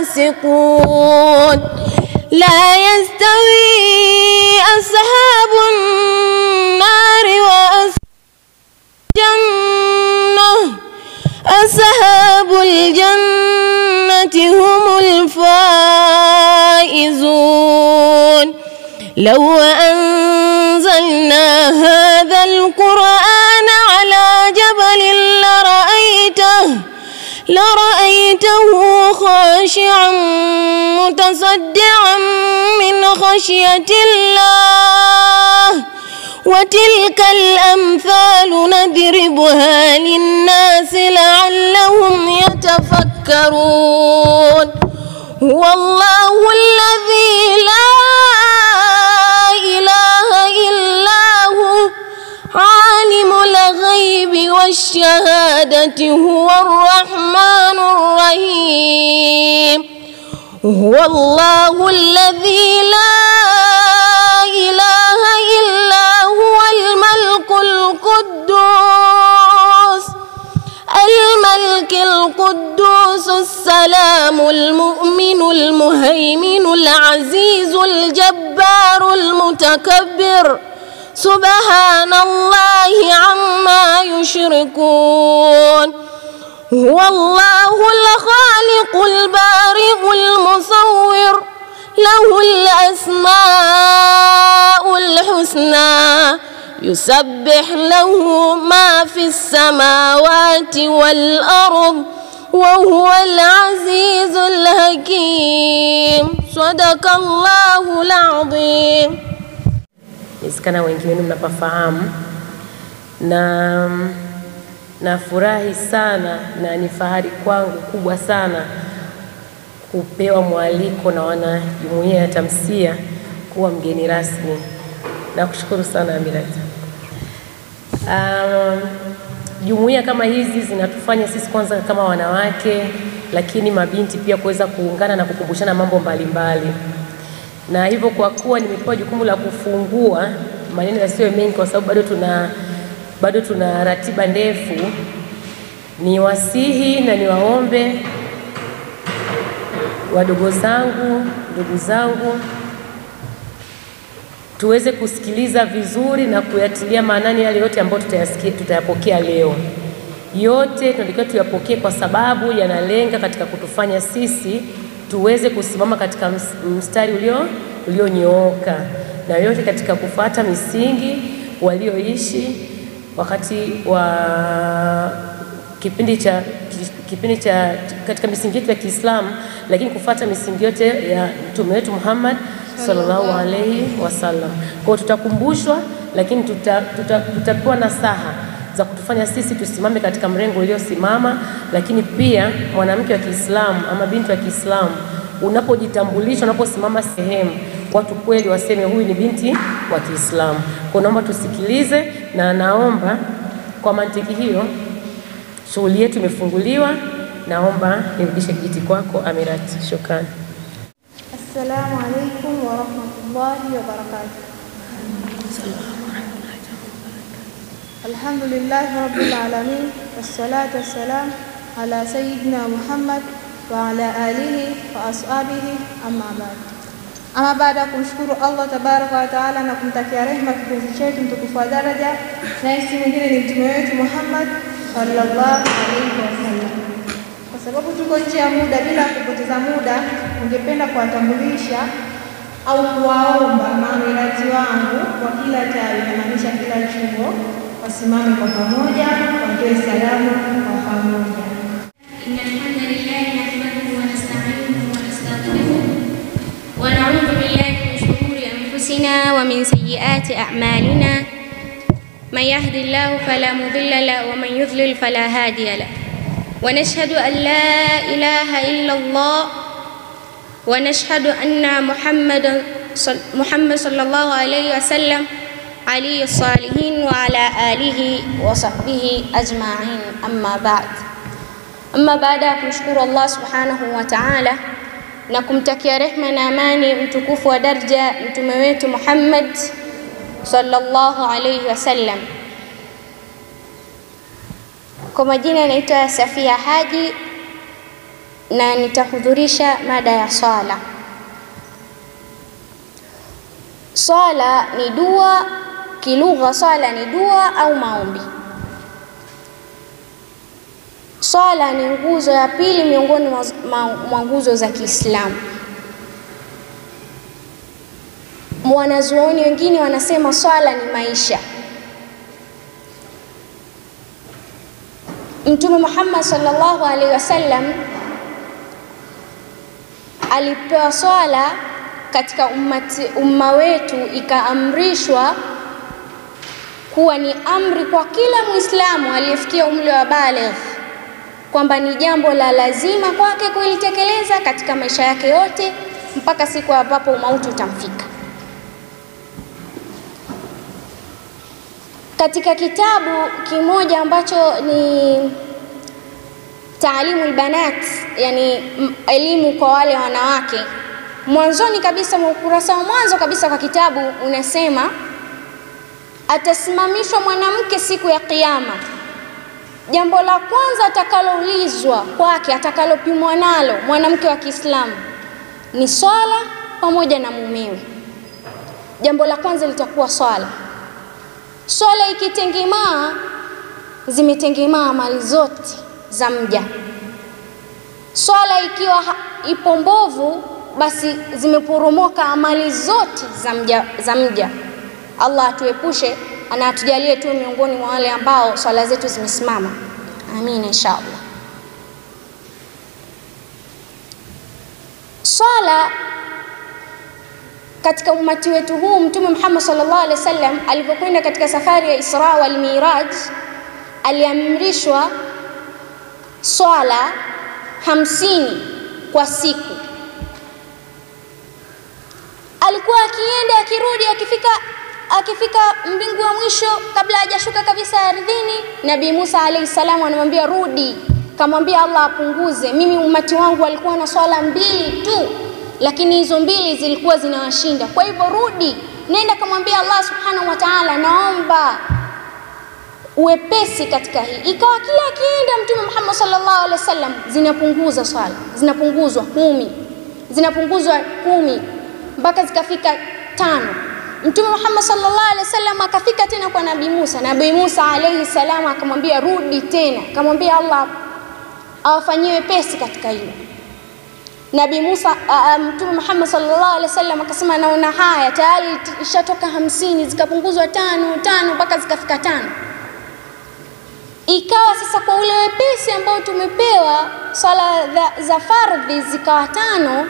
فاسقون لا يستوي أصحاب النار أصحاب الجنة هم الفائزون لو أنزلنا هذا القرآن على جبل لرأيته خاشعا متصدعا من خشية الله وتلك الأمثال نضربها للناس لعلهم يتفكرون هو الله الذي لا إله إلا هو عالم الغيب والشهادة هو الرحمن الرحيم هو الله الذي لا إله إلا هو الملك القدوس السلام المؤمن المهيمن العزيز الجبار المتكبر سبحان الله عما يشركون هو الله الخالق البارئ المصور له الأسماء الحسنى يسبح له ما في السماوات والأرض وهو العزيز الحكيم صدق الله العظيم. Isikana wengi wenu mnapafahamu na furahi sana na ni fahari kwangu kubwa sana kupewa mwaliko na wana jumuiya ya Tamsia kuwa mgeni rasmi. Nakushukuru sana Amirat. Jumuiya kama hizi zinatufanya sisi kwanza kama wanawake lakini mabinti pia kuweza kuungana na kukumbushana mambo mbalimbali. Na hivyo kwa kuwa nimepewa jukumu la kufungua, maneno yasiwe mengi kwa sababu bado tuna ratiba ndefu, ni wasihi na niwaombe wadogo zangu, ndugu zangu, tuweze kusikiliza vizuri na kuyatilia maanani yale yote ambayo tutayapokea leo. Yote tunatakiwa tuyapokee kwa sababu yanalenga katika kutufanya sisi tuweze kusimama katika mstari ulionyooka na yote katika kufuata misingi walioishi wakati wa kipindi cha katika misingi yetu ya Kiislamu, lakini kufuata misingi yote ya Mtume wetu Muhammad sallallahu alayhi wasallam. Kwa tutakumbushwa, lakini tutapewa nasaha za kutufanya sisi tusimame katika mrengo uliosimama. Lakini pia mwanamke wa Kiislamu ama binti wa Kiislamu, unapojitambulisha, unaposimama sehemu, watu kweli waseme huyu ni binti wa Kiislamu. Kwa naomba tusikilize, na naomba kwa mantiki hiyo shughuli yetu imefunguliwa. Naomba nirudishe kijiti kwako Amirat. Shukrani. Assalamu alaykum wa rahmatullahi wa barakatuh. Alhamdulillahi rabbil alamin wassalatu wassalam ala sayyidina Muhammad wa ala alihi wa ashabihi amma ba'd. Ama baada kumshukuru Allah tabaraka wa taala na kumtakia rehema kipenzi chetu mtukufu wa daraja, na isi mwingine ni mtume wetu Muhammad sallallahu alayhi wasallam. Kwa sababu tuko nje ya muda, bila kupoteza muda, ningependa kuwatambulisha au kuwaomba maamirati wangu kwa kila tawi, namaanisha kila chuo, wasimame kwa pamoja, watoe salamu kwa pamoja. ونعوذ بالله من شرور أنفسنا ومن سيئات أعمالنا من يهد الله فلا مضل له ومن يضلل فلا هادي له ونشهد أن لا إله إلا الله ونشهد أن محمد صلى الله عليه وسلم علي الصالحين وعلى آله وصحبه أجمعين. أما بعد kumshukuru Allah subhanahu wa ta'ala na kumtakia rehema na amani mtukufu wa daraja mtume wetu Muhammad sallallahu alayhi wasallam. Kwa majina naitwa Safia Haji, na nitahudhurisha mada ya swala. Swala ni dua, kilugha swala ni dua au maombi. Swala ni nguzo ya pili miongoni mwa nguzo za Kiislamu. Wanazuoni wengine wanasema swala ni maisha. Mtume Muhammad sallallahu alaihi wasallam alipewa swala katika umma wetu, ikaamrishwa kuwa ni amri kwa kila Muislamu aliyefikia umri wa baligh, kwamba ni jambo la lazima kwake kulitekeleza katika maisha yake yote mpaka siku ambapo mauti utamfika. Katika kitabu kimoja ambacho ni Taalimul Banat, yani elimu kwa wale wanawake, mwanzoni kabisa, ukurasa wa mwanzo kabisa kwa kitabu unasema atasimamishwa mwanamke siku ya Kiyama. Jambo la kwanza atakaloulizwa kwake, atakalopimwa nalo mwanamke wa Kiislamu ni swala pamoja na mumewe. Jambo la kwanza litakuwa swala. Swala ikitengemaa, zimetengemaa mali zote za mja. Swala ikiwa ipo mbovu, basi zimeporomoka amali zote za mja. Allah atuepushe na atujalie tu miongoni mwa wale ambao swala zetu zimesimama. Amin inshallah. Swala katika umati wetu huu, Mtume Muhammad sallallahu alaihi wasallam alipokwenda katika safari ya Isra wal Miraj, aliamrishwa swala 50 kwa siku. Alikuwa akienda akirudi, akifika mbingu ya mwisho, kabla hajashuka kabisa ardhini, Nabii Musa alayhi salam anamwambia rudi, kamwambia Allah apunguze, mimi umati wangu walikuwa na swala 2 tu, lakini hizo 2 zilikuwa zinawashinda. Kwa hivyo rudi, nenda kamwambia Allah subhanahu wa ta'ala, naomba uwepesi katika hii. Ikawa kila akienda Mtume Muhammad sallallahu alaihi wasallam zinapunguza swala, zinapunguzwa 10 mpaka zikafika 5. Mtume Muhammad sallallahu alaihi wasallam akafika tena kwa Nabii Musa. Nabii Musa alayhi salam akamwambia rudi tena, akamwambia Allah awafanyie wepesi katika hilo. Nabii Musa Mtume Muhammad sallallahu alaihi wasallam akasema naona haya tayari ishatoka 50, zikapunguzwa 5 mpaka zikafika 5. Ikawa sasa kwa ule wepesi ambao tumepewa swala za fardhi zikawa 5,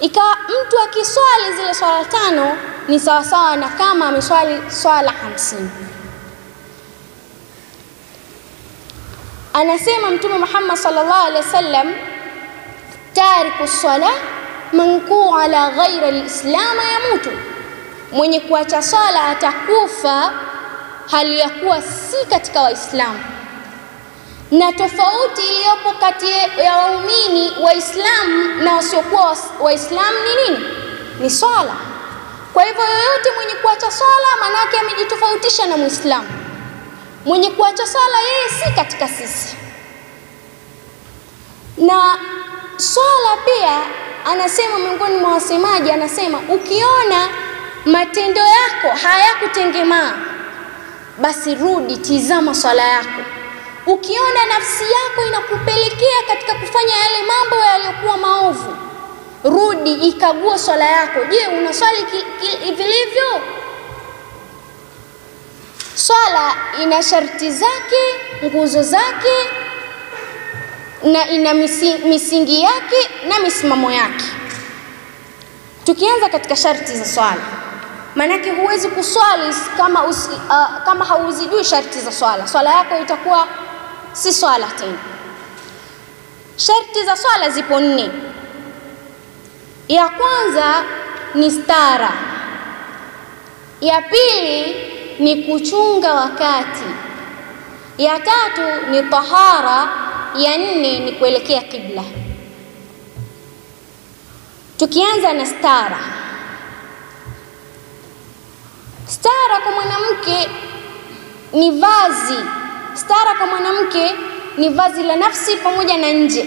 ikawa mtu akiswali zile swala 5 ni sawa sawa na kama ameswali swala 50. Anasema Mtume Muhammad sallallahu alaihi wasallam, tariku swala manku ala ghairi alislam yamutu, mwenye kuacha swala atakufa hali ya kuwa si katika Waislamu. Na tofauti iliyopo kati ya waumini Waislamu na wasiokuwa Waislamu ni nini? Ni swala. Kwa hivyo yoyote mwenye kuacha swala manake amejitofautisha na Muislamu. Mwenye kuacha swala yeye si katika sisi. Na swala pia anasema miongoni mwa wasemaji, anasema ukiona matendo yako hayakutengemaa, basi rudi tizama swala yako. Ukiona nafsi yako inakupelekea katika kufanya yale mambo yaliyokuwa maovu, rudi ikagua swala yako. Je, unaswali vilivyo? Swala ina sharti zake, nguzo zake, na ina misingi yake na misimamo yake. Tukianza katika sharti za swala, manake huwezi kuswali kama hauzijui sharti za swala. Swala yako itakuwa si swala tena. Sharti za swala zipo 4. Ya kwanza ni stara. Ya pili ni kuchunga wakati. Ya tatu ni tahara. Ya 4 ni kuelekea kibla. Tukianza na stara. Stara kwa mwanamke ni vazi. Stara kwa mwanamke ni vazi la nafsi pamoja na nje.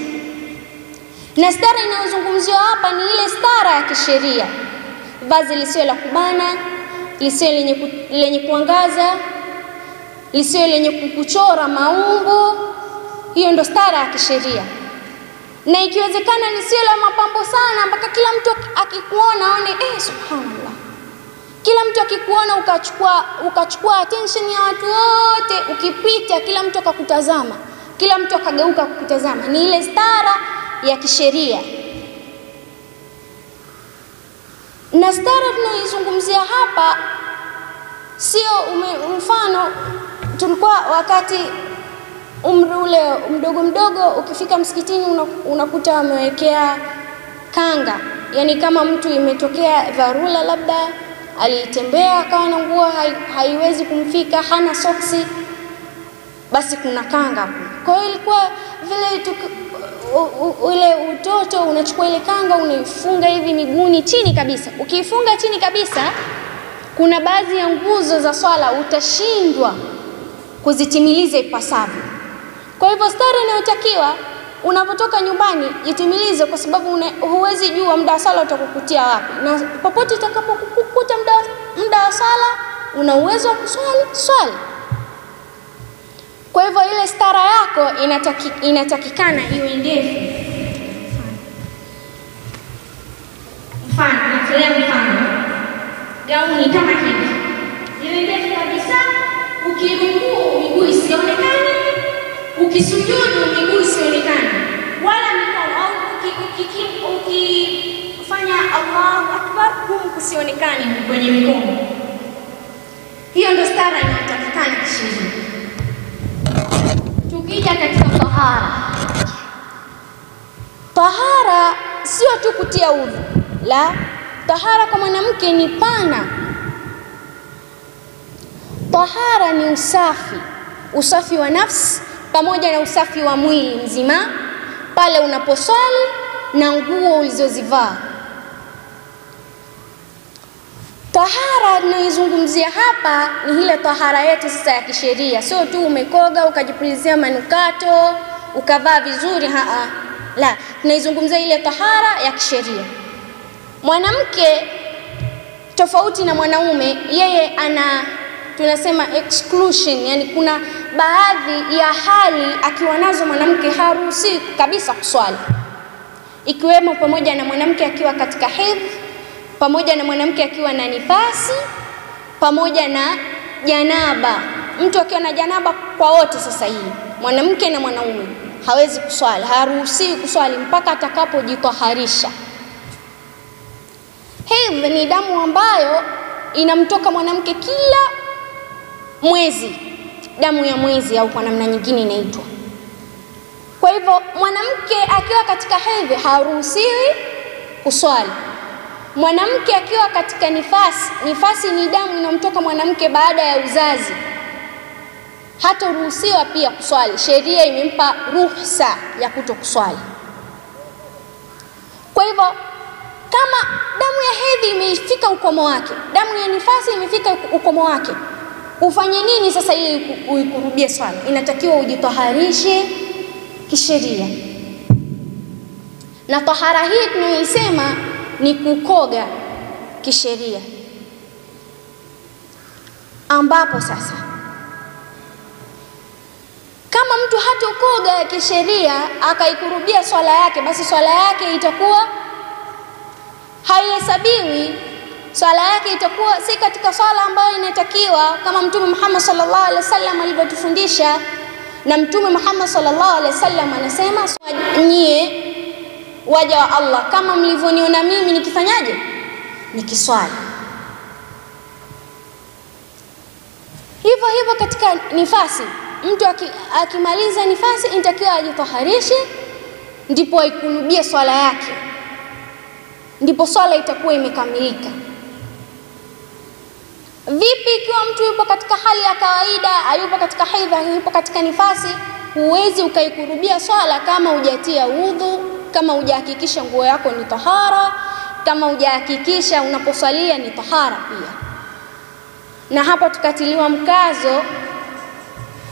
Na stara inayozungumziwa hapa ni ile stara ya kisheria, vazi lisio la kubana, lisio lenye kuangaza, lisio lenye kuchora maumbo. Hiyo ndo stara ya kisheria. Na ikiwezekana lisio la mapambo sana mpaka kila mtu akikuona aone subhanallah. Kila mtu akikuona ukachukua attention ya watu wote, ukipita kila mtu akakutazama, kila mtu akageuka kukutazama. Ni ile stara ya kisheria. Na stara tunayoizungumzia hapa sio mfano tulikuwa wakati umri ule mdogo ukifika msikitini unakuta wamewekea kanga, yani kama mtu imetokea dharura, labda alitembea akawa na nguo haiwezi kumfika, hana soksi, basi kuna kanga. Kwa hiyo ilikuwa vile ule utoto, unachukua ile kanga unaifunga hivi miguuni chini kabisa. Ukiifunga chini kabisa, kuna baadhi ya nguzo za swala utashindwa kuzitimiliza ipasavyo. Kwa hivyo stara inayotakiwa unapotoka nyumbani itimilize, kwa sababu huwezi jua muda wa sala utakukutia wapi, na popote utakapokukuta muda wa sala una uwezo wa swali. Kwa hivyo ile stara yako inatakikana iwe ndefu. Mfano gauni kama hivi, iwe ndefu kabisa. Ukirukuu miguu isionekane, ukisujudu miguu isionekane, wala mikono au ukifanya Allahu Akbar kusionekane kwenye mikono. Hiyo ndo stara inayotakikana kisheria. Tukija katika tahara sio tu kutia udhu, la, tahara kwa mwanamke ni pana. Tahara ni usafi wa nafsi pamoja na usafi wa mwili mzima pale unaposwali na nguo ulizozivaa. Tahara tunayoizungumzia hapa ni ile tahara yetu sasa ya kisheria, sio tu umekoga ukajipulizia manukato ukavaa vizuri, la, tunaizungumzia ile tahara ya kisheria. Mwanamke tofauti na mwanaume, yeye tunasema exclusion, yani kuna baadhi ya hali akiwa nazo mwanamke haruhusi kabisa kuswali, ikiwemo pamoja na mwanamke akiwa katika hedhi, pamoja na mwanamke akiwa na nifasi, pamoja na janaba. Mtu akiwa na janaba, kwa wote sasa hii, mwanamke na mwanaume hawezi kuswali, haruhusi kuswali mpaka atakapojitaharisha. Hedhi ni damu ambayo inamtoka mwanamke kila mwezi, damu ya mwezi au kwa namna nyingine inaitwa. Kwa hivyo mwanamke akiwa katika hedhi haruhusiwi kuswali. Mwanamke akiwa katika nifasi ni damu inamtoka mwanamke baada ya uzazi, hataruhusiwa pia kuswali. Sheria imempa ruhusa ya kutokuswali. Kwa hivyo kama damu ya hedhi imefika ukomo wake, damu ya nifasi imefika ukomo wake, ufanye nini sasa ili uikurubie swala? Inatakiwa ujitaharishe kisheria. Na tahara hii tunayoisema ni kukoga kisheria, ambapo sasa kama mtu hatokoga kisheria akaikurubia swala yake, basi swala yake itakuwa haihesabiwi. Swala yake itakuwa si katika swala ambayo inatakiwa, kama Mtume Muhammad sallallahu alaihi wasallam alivyotufundisha. Na Mtume Muhammad sallallahu alaihi wasallam anasema, nyie waja wa Allah kama mlivyoniona mimi nikifanyaje? Nikiswali. Hivyo hivyo katika nifasi, mtu akimaliza nifasi inatakiwa ajitaharishe, ndipo aikurubie swala yake, ndipo swala itakuwa imekamilika. Vipi ikiwa mtu yupo katika hali ya kawaida, hayupo katika hedhi, hayupo katika nifasi? Huwezi ukaikurubia swala kama hujatia udhu, kama hujahakikisha nguo yako ni tahara, kama hujahakikisha unaposwalia ni tahara pia. Na hapa tukatiliwa mkazo,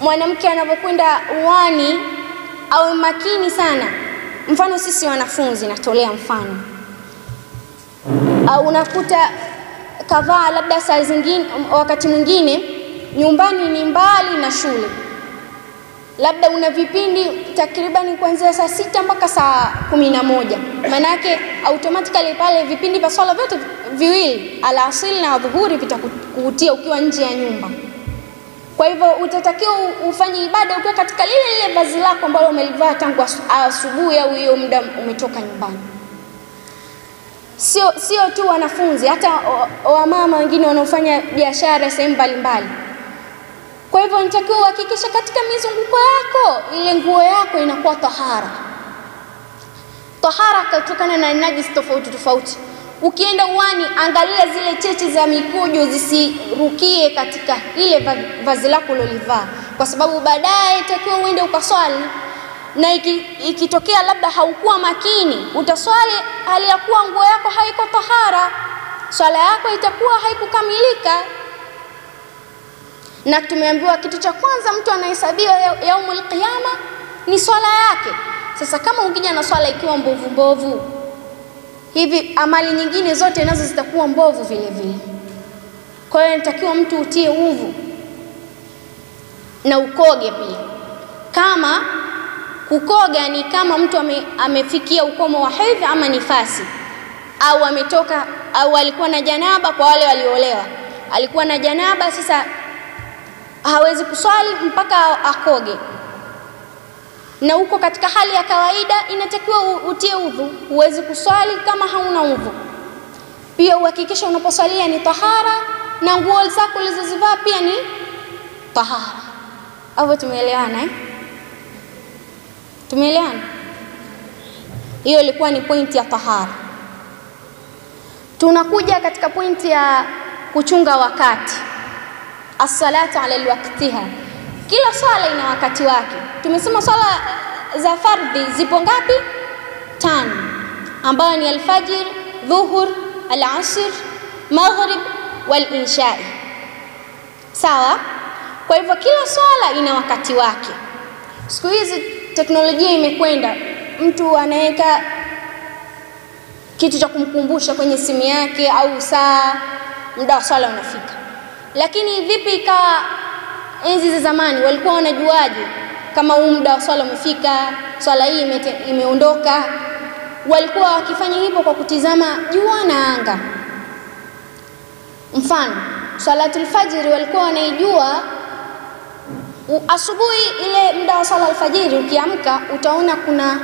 mwanamke anapokwenda uwani awe makini sana. mfano sisi wanafunzi, natolea mfano, au unakuta kadhaa, labda saa zingine, wakati mwingine nyumbani ni mbali na shule, labda una vipindi takriban kuanzia saa 6 mpaka saa 11. Manake automatically pale vipindi vya swala vyote viwili, alasiri na dhuhuri, vitakuvutia ukiwa nje ya nyumba. Kwa hivyo utatakiwa ufanye ibada ukiwa katika lile vazi lako ambalo umelivaa tangu asubuhi au hiyo muda umetoka nyumbani. Sio tu wanafunzi, hata wamama wengine wanaofanya biashara sehemu mbalimbali. Kwa hivyo unatakiwa uhakikishe katika mizunguko yako ile nguo yako inakuwa tahara. Tahara kutokana na najisi tofauti. Ukienda uani, angalia zile cheche za mikojo zisirukie katika ile vazi lako ulilovaa, kwa sababu baadaye itakiwa uende ukaswali, na ikitokea labda haukuwa makini, utaswali hali ya kuwa nguo yako haiko tahara, swala yako itakuwa haikukamilika. Na tumeambiwa kitu cha kwanza mtu anahesabiwa yaumul qiyama ni swala yake. Sasa kama ukija na swala ikiwa mbovu, hivi amali nyingine zote nazo zitakuwa mbovu vile vile. Kwa hiyo inatakiwa mtu utie udhu na ukoge pia. Kama kukoga ni kama mtu amefikia ukomo wa hedhi ama nifasi, au ametoka, au alikuwa na janaba. Kwa wale walioolewa, alikuwa na janaba, sasa hawezi kuswali mpaka akoge, na uko katika hali ya kawaida, inatakiwa utie udhu. Huwezi kuswali kama hauna udhu. Pia uhakikisha unaposwalia ni tahara, na nguo zako ulizozivaa pia ni tahara. Hapo tumeelewana Tumeelewana? Hiyo ilikuwa ni pointi ya tahara. Tunakuja katika pointi ya kuchunga wakati. As-salatu ala waqtiha. Kila swala ina wakati wake. Tumesema swala za fardhi zipo ngapi? 5, ambayo ni alfajr, dhuhur, al-asr, maghrib wal insha. Sawa? Kwa hivyo kila swala ina wakati wake. Siku hizi teknolojia imekwenda, mtu anaweka kitu cha kumkumbusha kwenye simu yake au saa, muda wa swala unafika. Lakini vipi ikawa enzi za zamani walikuwa wanajuaje kama muda wa swala umefika, swala hii imeondoka? Walikuwa wakifanya hivyo kwa kutizama jua na anga. Mfano, salatul fajr walikuwa wanaijua asubuhi, ile muda wa swala alfajiri. Ukiamka utaona kuna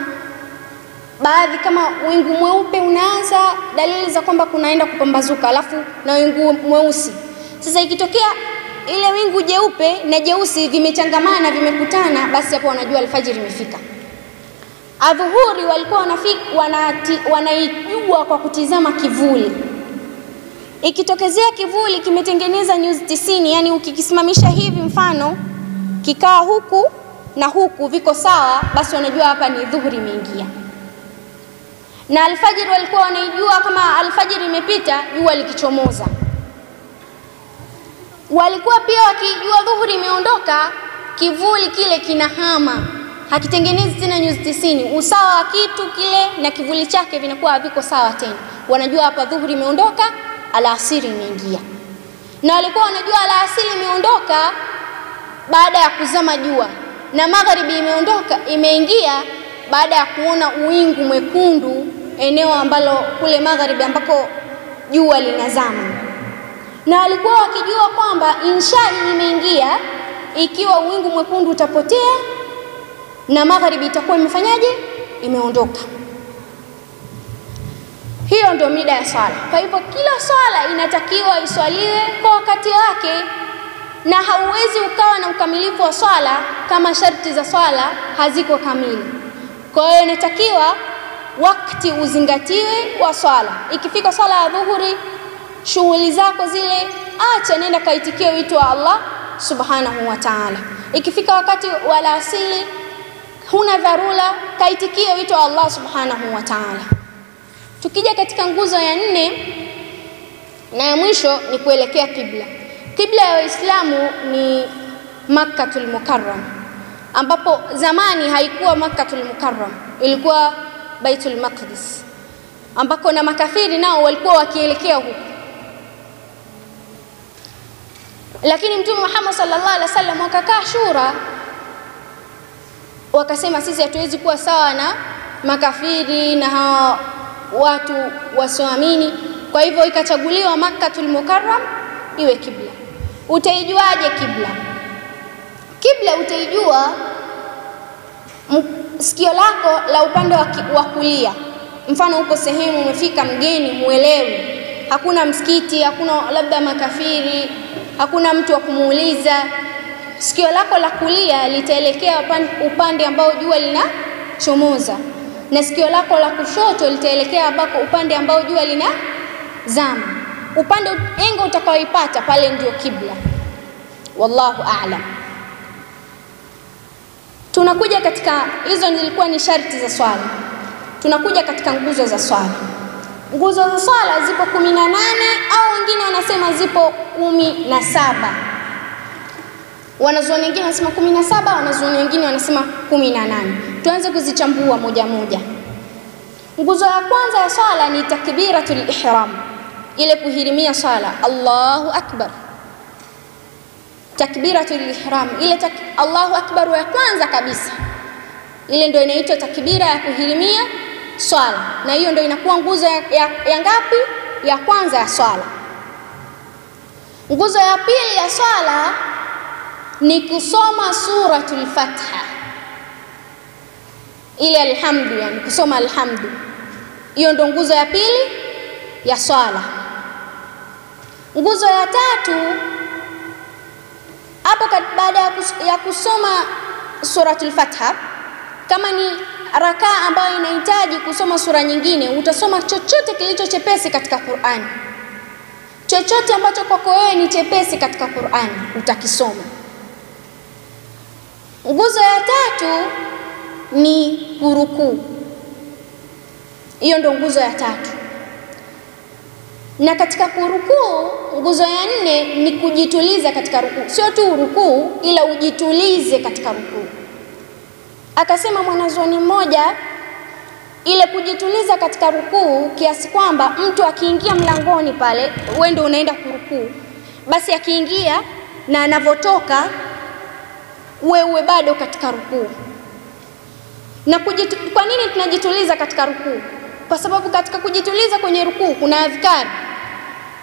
baadhi kama wingu mweupe unaanza, dalili za kwamba kunaenda kupambazuka, alafu na wingu mweusi. Sasa ikitokea ile wingu jeupe na jeusi vimechangamana, vimekutana, basi hapo wanajua alfajiri imefika. Adhuhuri walikuwa wanaijua kwa kutizama kivuli. Ikitokezea kivuli kimetengeneza nyuzi 90, yani ukikisimamisha hivi mfano kikaa huku na huku viko sawa, basi wanajua hapa ni dhuhuri imeingia. Na alfajiri walikuwa wanaijua kama alfajiri imepita jua likichomoza. Walikuwa pia wakijua dhuhuri imeondoka, kivuli kile kinahama, hakitengenezi tena nyuzi 90. Usawa wa kitu kile na kivuli chake vinakuwa haviko sawa tena. Wanajua hapa dhuhuri imeondoka, alasiri imeingia. Na walikuwa wanajua alasiri imeondoka baada ya kuzama jua, na magharibi imeingia baada ya kuona uwingu mwekundu eneo ambalo kule magharibi ambako jua linazama. Na walikuwa wakijua kwamba insha imeingia ikiwa uwingu mwekundu utapotea na magharibi itakuwa imefanyaje? Imeondoka. Hiyo ndio mida ya swala. Kwa hivyo kila swala inatakiwa iswaliwe kwa wakati wake, na hauwezi ukawa na ukamilifu wa swala kama sharti za swala haziko kamili. Kwa hiyo inatakiwa wakati uzingatiwe wa swala. Ikifika swala ya dhuhuri, shughuli zako zile acha, nenda kaitikie wito wa Allah subhanahu wa ta'ala. Ikifika wakati wa alasiri, huna dharura, kaitikie wito wa Allah subhanahu wa ta'ala. Tukija katika nguzo ya 4 na ya mwisho ni kuelekea kibla. Kibla ya Waislamu ni Makkatul Mukarram, ambapo zamani haikuwa Makkatul Mukarram, ilikuwa Baitul Maqdis, ambako na makafiri nao walikuwa wakielekea huko. Lakini Mtume Muhammad sallallahu alaihi wasallam wakakaa shura, wakasema sisi hatuwezi kuwa sawa na makafiri na hawa watu wasioamini. Kwa hivyo ikachaguliwa Makkatul Mukarram iwe kibla. Utaijuaje kibla? Kibla utaijua sikio lako la upande wa kulia. Mfano uko sehemu umefika mgeni muelewi, hakuna msikiti, hakuna labda makafiri, hakuna mtu wa kumuuliza, sikio lako la kulia litaelekea upande ambao jua linachomoza, na sikio lako la kushoto litaelekea upande ambao jua linazama. Upande engo utakaoipata pale ndio kibla. Wallahu a'lam. Tunakuja katika hizo zilikuwa ni sharti za swala. Tunakuja katika nguzo za swala. Nguzo za swala zipo 18 au wengine wanasema zipo 17. Wanazuoni wengine wanasema 17, wanazuoni wengine wanasema 18. Tuanze kuzichambua moja moja. Nguzo ya kwanza ya swala ni takbiratul ihram, ile kuhirimia swala, Allahu akbar. Takbiratul ihram, ile Allahu akbar ya kwanza kabisa, ile ndio inaitwa takbira ya kuhirimia swala, na hiyo ndio inakuwa nguzo ya ngapi? Ya kwanza ya swala. Nguzo ya pili ya swala ni kusoma suratul Fatiha, ile alhamdu, yani kusoma alhamdu. Hiyo ndio nguzo ya pili ya swala. Nguzo ya tatu hapo baada ya kusoma suratul Fatiha, kama ni rakaa ambayo inahitaji kusoma sura nyingine, utasoma chochote kilicho chepesi katika Qur'ani. Chochote ambacho kwako wewe ni chepesi katika Qur'ani utakisoma. Nguzo ya tatu ni kurukuu. Hiyo ndio nguzo ya tatu. Na katika kurukuu, nguzo ya 4 ni kujituliza katika rukuu. Sio tu rukuu, ila ujitulize katika rukuu. Akasema mwanazuoni mmoja, ile kujituliza katika rukuu kiasi kwamba mtu akiingia mlangoni pale, wewe ndio unaenda kurukuu, basi akiingia na anavotoka wewe bado katika rukuu. Na kwa nini tunajituliza katika rukuu? Kwa sababu katika kujituliza kwenye rukuu kuna adhkari.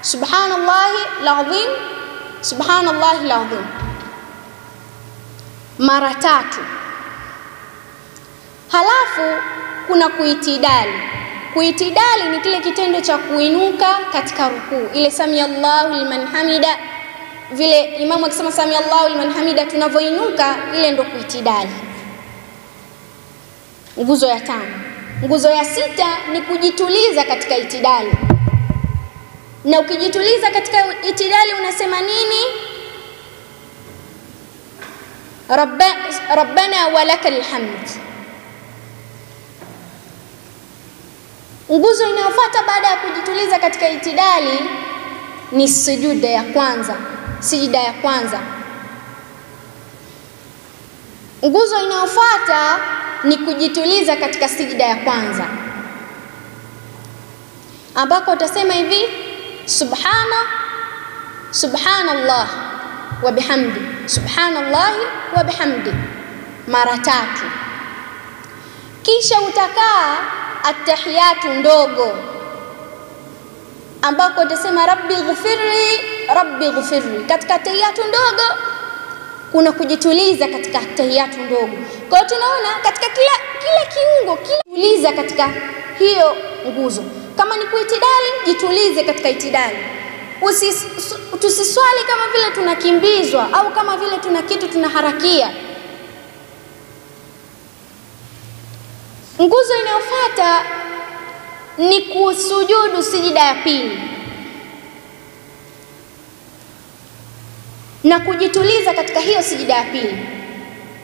Subhanallahi alazim, subhanallahi alazim, mara 3. Halafu kuna kuitidali. Kuitidali ni kile kitendo cha kuinuka katika rukuu, ile sami Allahu liman hamida, vile imamu akisema sami Allahu liman hamida tunavoinuka, ile ndio kuitidali. Nguzo ya 5. Nguzo ya 6 ni kujituliza katika itidali. Na ukijituliza katika itidali unasema nini? Rabbana walakal hamd. Nguzo inayofuata baada ya kujituliza katika itidali ni sujuda ya kwanza, sijida ya kwanza. Nguzo inayofuata ni kujituliza katika sijida ya kwanza, ambako utasema hivi subhanallah wa bihamdi, subhanallahi wa bihamdi mara 3. Kisha utakaa atahiyatu ndogo, ambako utasema rabbi ghfirli. Katika tahiyatu ndogo kuna kujituliza katika tahiyatu ndogo. Kwa hiyo tunaona katika kila kiungo tuliza katika hiyo nguzo. Kama ni kuitidali, jitulize katika itidali. Tusiswali kama vile tunakimbizwa au kama vile tuna kitu tunaharakia. Nguzo inayofuata ni kusujudu sijida ya pili na kujituliza katika hiyo sijida ya pili.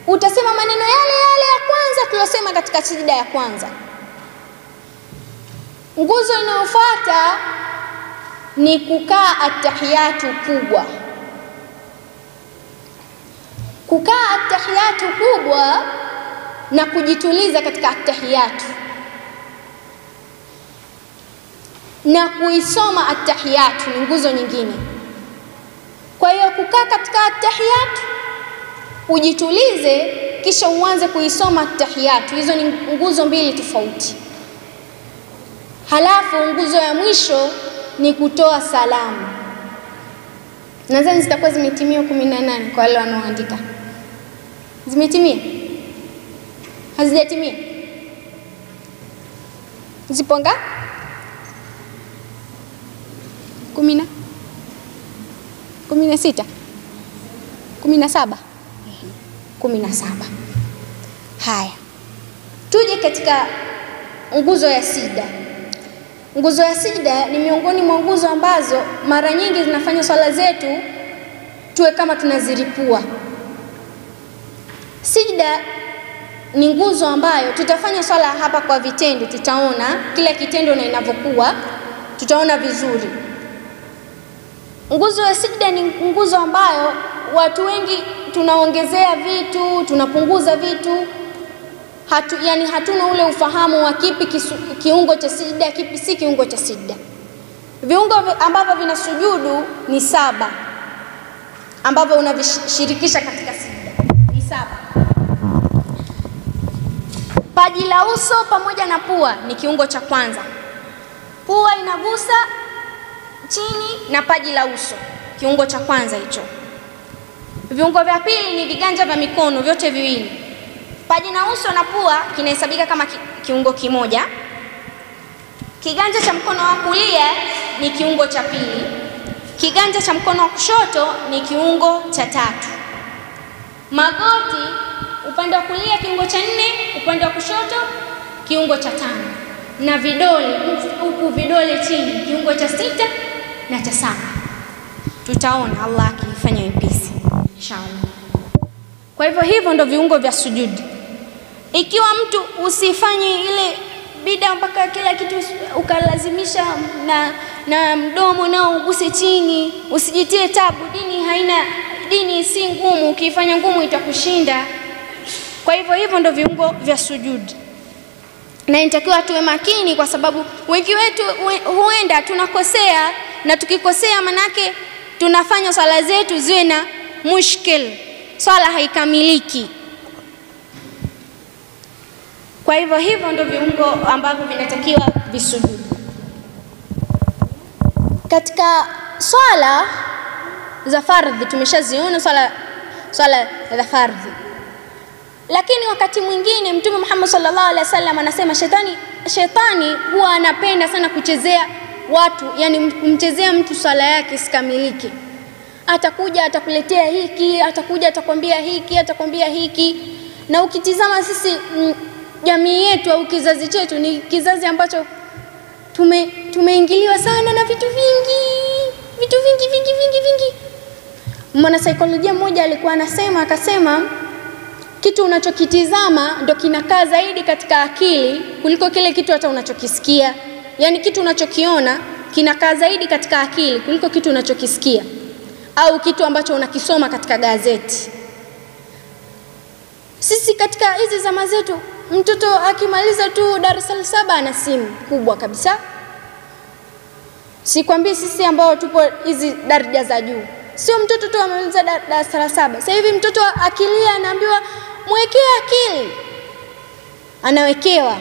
Utasema maneno yale ya kwanza tuliyosema katika sijida ya kwanza. Nguzo inayofuata ni kukaa atahiyatu kubwa. Kukaa atahiyatu kubwa na kujituliza katika atahiyatu. na kuisoma at-tahiyat ni nguzo nyingine. Kwa hiyo kukaa katika at-tahiyat, ujitulize, kisha uanze kuisoma at-tahiyat. Hizo ni nguzo mbili tofauti. Halafu nguzo ya mwisho ni kutoa salamu. Nadhani zitakuwa zimetimia 18 kwa wale wanaoandika. Zimetimia? Hazijatimia? Ziponga? 16? 17? 17. Haya. Tuje katika nguzo ya sijda. Nguzo ya sijda ni miongoni mwa nguzo ambazo mara nyingi zinafanya swala zetu tuwe kama tunaziripua. Sijda ni nguzo ambayo tutafanya swala hapa kwa vitendo, tutaona kila kitendo na inavyokuwa, tutaona vizuri. Nguzo ya sijda ni nguzo ambayo watu wengi tunaongezea vitu, tunapunguza vitu. Hatuna ule ufahamu wa kipi kiungo cha sijda, kipi si kiungo cha sijda. Viungo ambavyo vinasujudu ni 7 ambavyo unavishirikisha katika sijda. Ni 7. Paji la uso pamoja na pua ni kiungo cha kwanza. Pua inagusa chini na paji la uso, kiungo cha kwanza hicho. Viungo vya pili ni viganja vya mikono vyote viwili. Paji na uso na pua kinahesabika kama kiungo kimoja. Kiganja cha mkono wa kulia ni kiungo cha pili. Kiganja cha mkono wa kushoto ni kiungo cha 3. Magoti upande wa kulia kiungo cha 4, upande wa kushoto kiungo cha 5. Na vidole huku vidole chini kiungo cha 6 na cha 7. Tutaona Allah akifanya wepesi inshallah. Kwa hivyo ndo viungo vya sujudi. Ikiwa mtu usifanye ile bida mpaka kila kitu ukalazimisha na mdomo nao uguse chini, usijitie tabu. Dini si ngumu, ukifanya ngumu itakushinda. Kwa hivyo ndo viungo vya sujudi. Na inatakiwa tuwe makini kwa sababu wengi wetu huenda tunakosea, na tukikosea manake tunafanya swala zetu ziwe na mushkil. Swala haikamiliki. Kwa hivyo ndo viungo ambavyo vinatakiwa visujudu. Katika swala za fardhi tumeshaziona swala za fardhi. Lakini wakati mwingine Mtume Muhammad sallallahu alaihi wasallam anasema shetani huwa anapenda sana kuchezea watu, yani mchezea mtu swala yake isikamilike. Atakuja atakuletea hiki, atakuja atakwambia hiki, atakwambia hiki. Na ukitizama sisi jamii yetu au kizazi chetu ni kizazi ambacho tumeingiliwa sana na vitu vingi. Mwana saikolojia mmoja alikuwa akasema kitu unachokitizama ndio kinakaa zaidi katika akili kuliko kile kitu hata unachokisikia. Yani kitu unachokiona kinakaa zaidi katika akili kuliko kitu unachokisikia au kitu ambacho unakisoma katika gazeti. Sisi katika hizi zama zetu mtoto akimaliza tu darasa la 7 ana simu kubwa kabisa. Sikwambii sisi ambao tupo hizi daraja za juu. Sio mtoto tu amemaliza darasa la 7. Sasa hivi mtoto akilia anaambiwa mwekee akili. Anawekewa.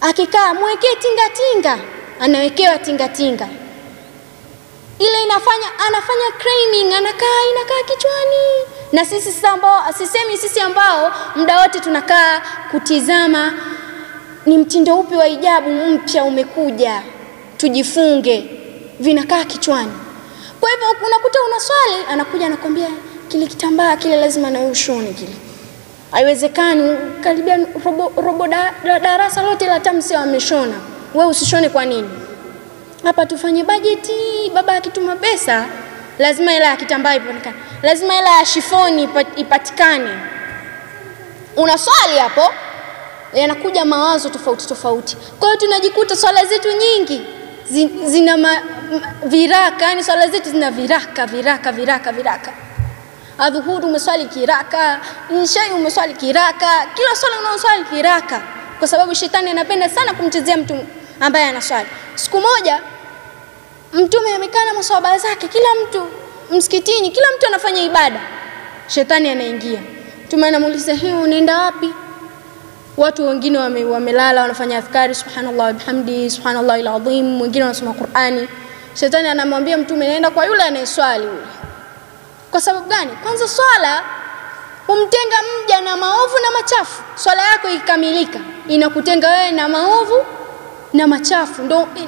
Akikaa mwekee tingatinga, anawekewa tingatinga. Ile anafanya cramming, inakaa kichwani. Na sisi sasa ambao sisi ambao muda wote tunakaa kutizama ni mtindo upi wa hijabu mpya umekuja, tujifunge, vinakaa kichwani. Kwa hivyo unakuta unaswali, anakuja anakuambia kile kitambaa kile lazima na ushone kile. Haiwezekani karibia robo darasa lote la tamu sio ameshona. Wewe usishone kwa nini? Hapa tufanye bajeti, baba akituma pesa lazima hela ya kitambaa ipatikane. Lazima hela ya shifoni ipatikane. Unaswali hapo, yanakuja mawazo tofauti. Kwa hiyo tunajikuta swala zetu nyingi zina viraka, yani swala zetu zina viraka. Adhuhuri umeswali kiraka, ishai umeswali kiraka, kila swala unaoswali kiraka, kwa sababu shetani anapenda sana kumchezea ambaye anaswali. Siku moja Mtume amekaa na maswahaba zake, kila mtu msikitini, kila mtu anafanya ibada. Shetani anaingia. Mtume anamuuliza, unaenda wapi? Watu wengine wamelala wanafanya adhkari, subhanallah bihamdi, subhanallahil azim, wengine wanasoma Qur'ani. Shetani anamwambia Mtume, naenda kwa yule anayeswali yule. Kwa sababu gani? Kwanza swala humtenga mja na maovu na machafu. Swala yako ikikamilika inakutenga wewe na maovu na machafu.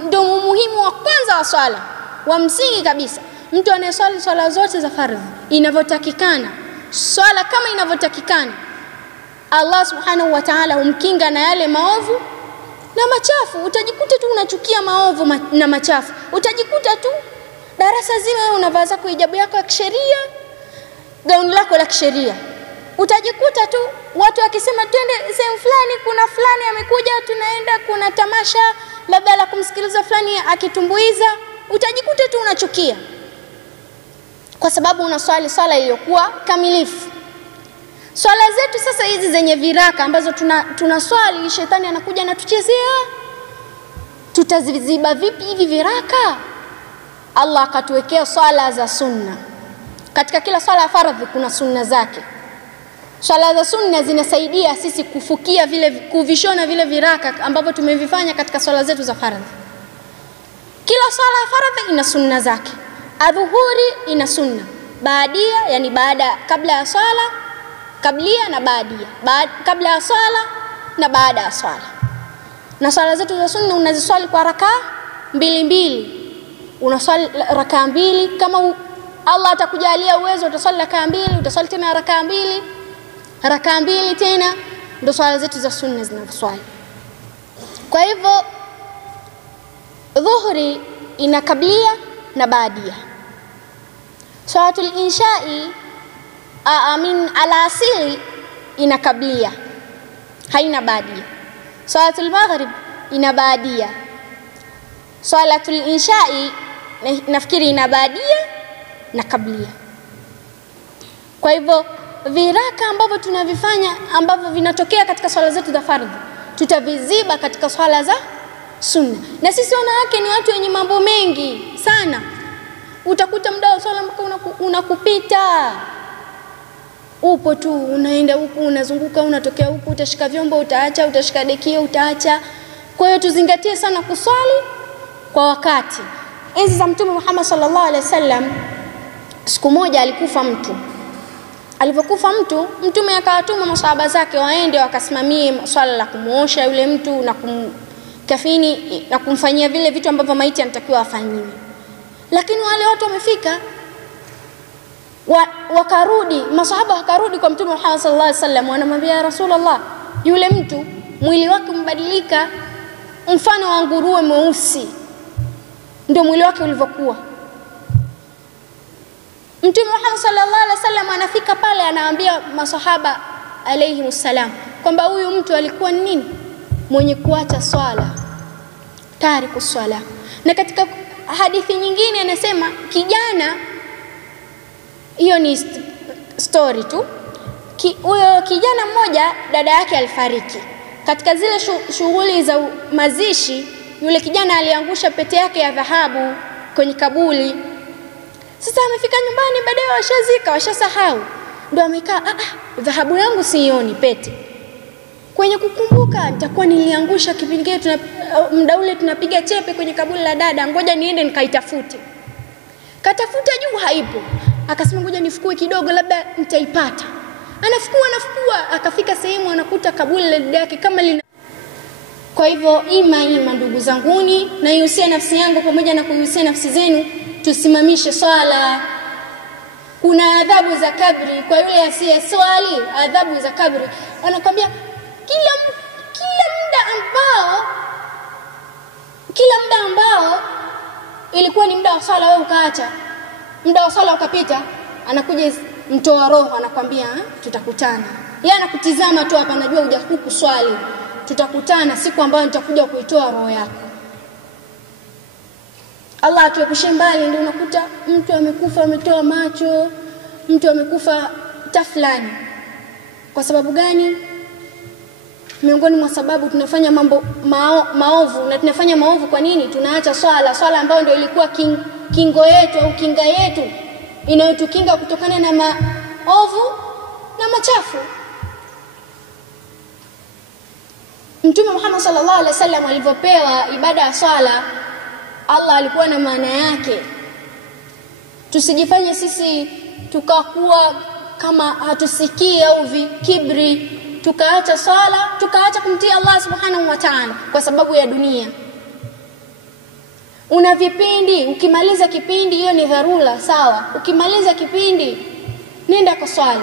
Ndio muhimu wa kwanza wa swala, wa msingi kabisa. Mtu anayeswali swala zote za fardhi inavyotakikana, swala kama inavyotakikana, Allah subhanahu wa ta'ala humkinga na yale maovu na machafu. Utajikuta tu unachukia maovu na machafu. Utajikuta tu darasa zima wewe unavaa zako hijabu yako ya kisheria, gauni lako la kisheria. Utajikuta tu watu wakisema twende sehemu fulani, kuna fulani amekuja, tunaenda, kuna tamasha labda la kumsikiliza fulani akitumbuiza, utajikuta tu unachukia. Kwa sababu unaswali swala iliyokuwa kamilifu. Swala zetu sasa hizi zenye viraka ambazo tunaswali, shetani anakuja na tuchezea. Tutaziziba vipi hivi viraka? Allah akatuwekea swala za sunna. Katika kila swala ya faradhi kuna sunna zake. Swala za sunna zinasaidia sisi kufukia kuvishona vile viraka ambavyo tumevifanya katika swala zetu za faradhi. Kila swala ya faradhi ina sunna zake. Adhuhuri ina sunna, baadia yani kabla ya swala, kablia na baadia, kabla ya swala na baada ya swala. Na swala zetu za sunna unaziswali kwa rakaa mbili. Unaswali rakaa mbili, kama Allah atakujalia uwezo utaswali rakaa mbili, utaswali tena rakaa mbili tena. Ndio swala zetu za sunna zinazoswali. Kwa hivyo dhuhuri ina kablia na baadia. Salatul inshai alasiri ina kablia, haina baadia. Salatul maghrib ina baadia. Salatul inshai nafikiri ina baadia na kablia. Kwa hivyo viraka ambavyo tunavifanya ambavyo vinatokea katika swala zetu za fardhi tutaviziba katika swala za sunna. Na sisi wanawake ni watu wenye mambo mengi sana. Utakuta muda wa swala unakupita. Upo tu unaenda huku, unazunguka, unatokea huku, utashika vyombo utaacha, utashika dekio utaacha. Kwa hiyo tuzingatie sana kuswali kwa wakati. Enzi za Mtume Muhammad sallallahu alaihi wasallam, siku moja alikufa mtu. Alipokufa mtu, Mtume akawatuma masahaba zake waende wakasimamie swala la kumuosha yule mtu na kumkafini na kumfanyia vile vitu ambavyo maiti anatakiwa afanyiwe. Lakini wale watu wamefika, wakarudi, masahaba wakarudi kwa Mtume Muhammad sallallahu alaihi wasallam, wanamwambia ya Rasulullah, yule mtu mwili wake mbadilika mfano wa nguruwe mweusi, ndio mwili wake ulivyokuwa. Mtume Muhammad sallallahu alaihi wasallam anafika pale, anawaambia masahaba alayhi wasallam kwamba huyu mtu alikuwa nini? Mwenye kuacha swala, tariku swala. Na katika hadithi nyingine anasema kijana, hiyo ni story tu, huyo kijana mmoja dada yake alifariki. Katika zile shughuli za mazishi, yule kijana aliangusha pete yake ya dhahabu kwenye kaburi. Sasa amefika nyumbani, baadaye washazika, washasahau. Ndio amekaa, dhahabu yangu sioni, pete. Kwenye kukumbuka, nitakuwa niliangusha kipindi kile muda ule tunapiga chepe kwenye kaburi la dada, ngoja niende nikaitafute. Katafuta juu, haipo. Akasema ngoja nifukue kidogo, labda nitaipata. Anafukua, akafika sehemu anakuta kaburi la dada yake kama lina. Kwa hivyo ima ndugu zanguni, na ihusia nafsi yangu pamoja na kuihusia nafsi zenu, tusimamishe swala. Kuna adhabu za kabri kwa yule asiyeswali, adhabu za kabri. Anakuambia kila muda ambao ilikuwa ni muda wa swala wewe ukaacha, muda wa swala ukapita, anakuja mtoa roho anakuambia tutakutana. Yeye anakutizama tu hapa, anajua hujakuku swali. Tutakutana siku ambayo nitakuja kuitoa roho yako. Allah atuepushe mbali. Ndio unakuta mtu amekufa ametoa macho, mtu amekufa taflani. Kwa sababu gani? miongoni mwa sababu tunafanya mambo maovu. Na tunafanya maovu kwa nini? Tunaacha swala ambayo ndio ilikuwa kingo yetu au kinga yetu inayotukinga kutokana na maovu na machafu. Mtume Muhammad sallallahu alaihi wasallam alipopewa ibada ya swala, Allah alikuwa na maana yake. Tusijifanye sisi tukakuwa kama hatusikii au kibri, tukaacha swala, tukaacha kumtii Allah subhanahu wa ta'ala kwa sababu ya dunia. Una vipindi, ukimaliza kipindi hiyo ni dharura, sawa. Ukimaliza kipindi nenda kwa swala.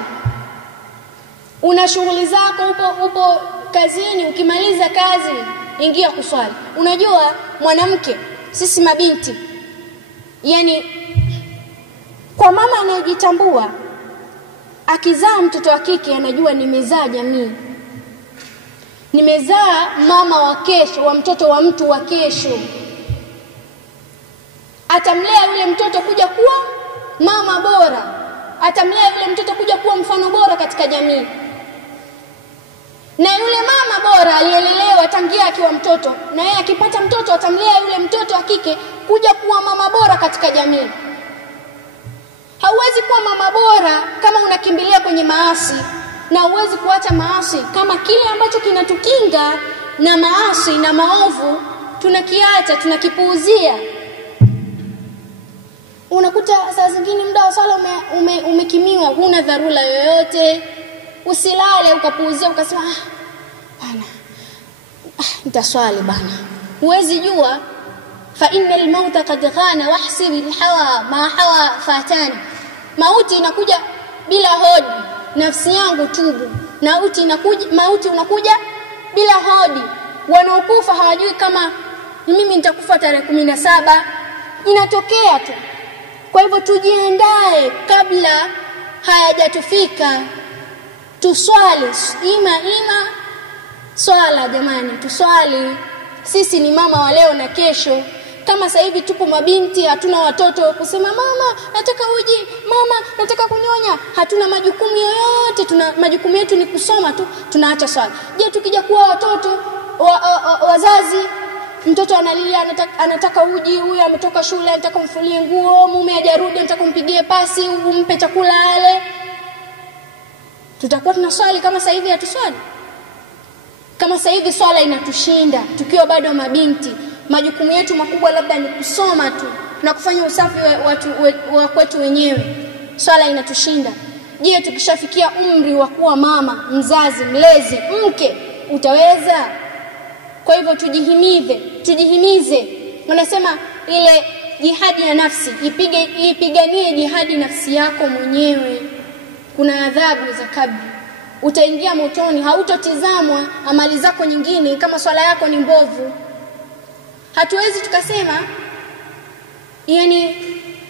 Una shughuli zako, upo kazini, ukimaliza kazi ingia kuswali. Unajua mwanamke, sisi mabinti, yani kwa mama anayejitambua, akizaa mtoto wa kike anajua nimezaa jamii, nimezaa mama wa kesho, wa mtoto wa mtu wa kesho. Atamlea yule mtoto kuja kuwa mama bora, atamlea yule mtoto kuja kuwa mfano bora katika jamii. Na yule mama bora aliyelelewa tangia akiwa mtoto, na yeye akipata mtoto atamlea yule mtoto wa kike kuja kuwa mama bora katika jamii. Hauwezi kuwa mama bora kama unakimbilia kwenye maasi, na huwezi kuacha maasi kama kile ambacho kinatukinga na maasi na maovu tunakiacha, tunakipuuzia. Unakuta saa zingine muda wa swala umekimiwa, huna dharura yoyote, usilale ukapuuzia ukasema bana nitaswali bana. Huwezi jua fa innal mauta qad ghana wahsibi alhawa ma hawa fatani. Mauti inakuja bila hodi, nafsi yangu tubu. Mauti unakuja bila hodi. Wanaokufa hawajui kama mimi nitakufa tarehe 17, inatokea tu. Kwa hivyo tujiandae kabla hayajatufika. Tuswali ima swala jamani, tuswali. Sisi ni mama wa leo na kesho. Kama sasa hivi tupo mabinti, hatuna watoto kusema mama nataka uji, mama nataka kunyonya, hatuna majukumu yoyote, majukumu yetu ni kusoma tu, tunaacha swala. Je, tukija kuwa watoto wazazi, mtoto analia anataka uji, huyu ametoka shule anataka kumfulie nguo, mume hajarudi anataka kumpigie pasi, umpe chakula ale, tutakuwa tunaswali kama sasa hivi hatuswali? Kama sasa hivi swala inatushinda tukiwa bado mabinti, majukumu yetu makubwa labda ni kusoma tu na kufanya usafi wa kwetu wenyewe, swala inatushinda. Je, tukishafikia umri wa kuwa mama, mzazi, mlezi, mke, utaweza? Kwa hivyo tujihimize. Wanasema ile jihadi ya nafsi, ipiganie jihadi nafsi yako mwenyewe. Kuna adhabu za kabri, utaingia motoni, hautotizamwa amali zako nyingine kama swala yako ni mbovu. Hatuwezi tukasema yani